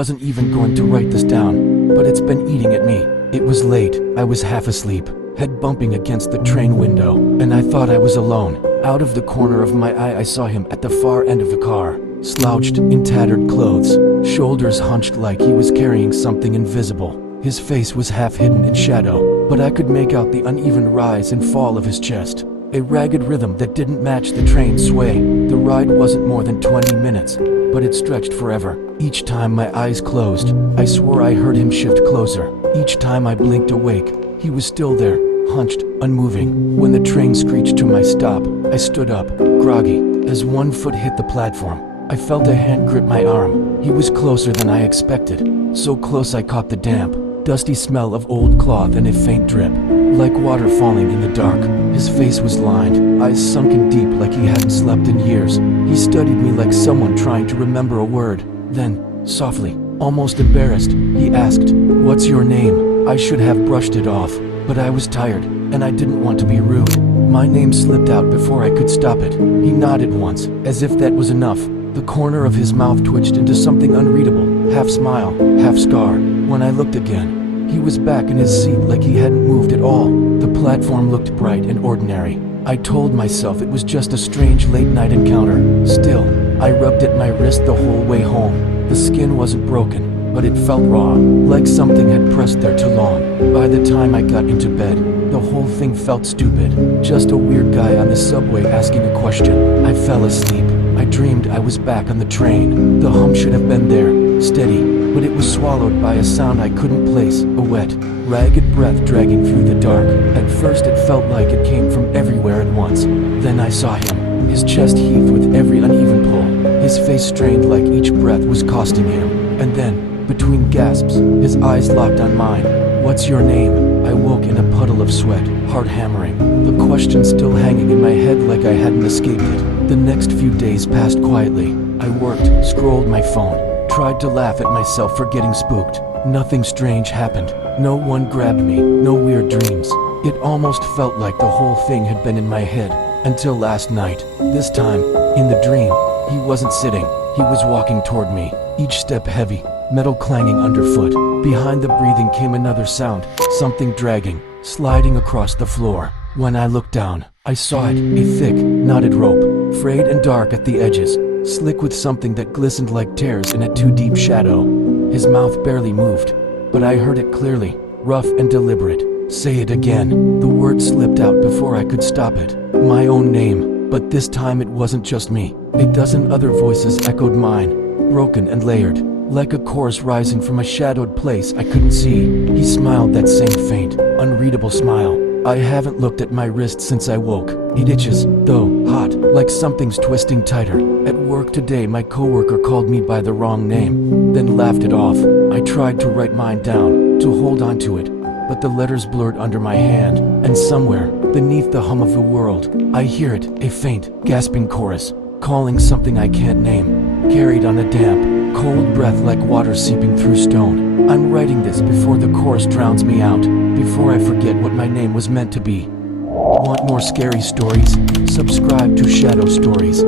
wasn't even going to write this down, but it's been eating at me. It was late, I was half asleep, head bumping against the train window, and I thought I was alone. Out of the corner of my eye I saw him at the far end of the car, slouched in tattered clothes, shoulders hunched like he was carrying something invisible. His face was half hidden in shadow, but I could make out the uneven rise and fall of his chest. A ragged rhythm that didn't match the train's sway. The ride wasn't more than 20 minutes, but it stretched forever. Each time my eyes closed, I swore I heard him shift closer. Each time I blinked awake, he was still there, hunched, unmoving. When the train screeched to my stop, I stood up, groggy. As one foot hit the platform, I felt a hand grip my arm. He was closer than I expected, so close I caught the damp, dusty smell of old cloth and a faint drip, like water falling in the dark. His face was lined, eyes sunken deep like he hadn't slept in years. He studied me like someone trying to remember a word. Then, softly, almost embarrassed, he asked, "What's your name?" I should have brushed it off, but I was tired, and I didn't want to be rude. My name slipped out before I could stop it. He nodded once, as if that was enough. The corner of his mouth twitched into something unreadable, half smile, half scar. When I looked again, he was back in his seat like he hadn't moved at all. The platform looked bright and ordinary. I told myself it was just a strange late-night encounter. Still, I rubbed at my wrist the whole way home. The skin wasn't broken, but it felt raw, like something had pressed there too long. By the time I got into bed, the whole thing felt stupid. Just a weird guy on the subway asking a question. I fell asleep. I dreamed I was back on the train. The hum should have been there, steady, but it was swallowed by a sound I couldn't place. A wet, ragged breath dragging through the dark. At first it felt like it came from everywhere at once. Then I saw him, his chest heaved with every uneven pull, his face strained like each breath was costing him. And then, between gasps, his eyes locked on mine. "What's your name?" I woke in a puddle of sweat, heart hammering, the question still hanging in my head like I hadn't escaped it. The next few days passed quietly. I worked, scrolled my phone, tried to laugh at myself for getting spooked. Nothing strange happened. No one grabbed me, no weird dreams. It almost felt like the whole thing had been in my head, until last night. This time, in the dream, he wasn't sitting, he was walking toward me, each step heavy, metal clanging underfoot. Behind the breathing came another sound, something dragging, sliding across the floor. When I looked down, I saw it, a thick, knotted rope, frayed and dark at the edges, slick with something that glistened like tears in a too deep shadow. His mouth barely moved, but I heard it clearly, rough and deliberate. "Say it again." The word slipped out before I could stop it. My own name, but this time it wasn't just me. A dozen other voices echoed mine, broken and layered, like a chorus rising from a shadowed place I couldn't see. He smiled that same faint, unreadable smile. I haven't looked at my wrist since I woke. It itches, though, hot, like something's twisting tighter. At work today my coworker called me by the wrong name, then laughed it off. I tried to write mine down, to hold on to it, but the letters blurred under my hand, and somewhere, beneath the hum of the world, I hear it, a faint, gasping chorus, calling something I can't name, carried on a damp, cold breath like water seeping through stone. I'm writing this before the chorus drowns me out, before I forget what my name was meant to be. Want more scary stories? Subscribe to Shadow Stories.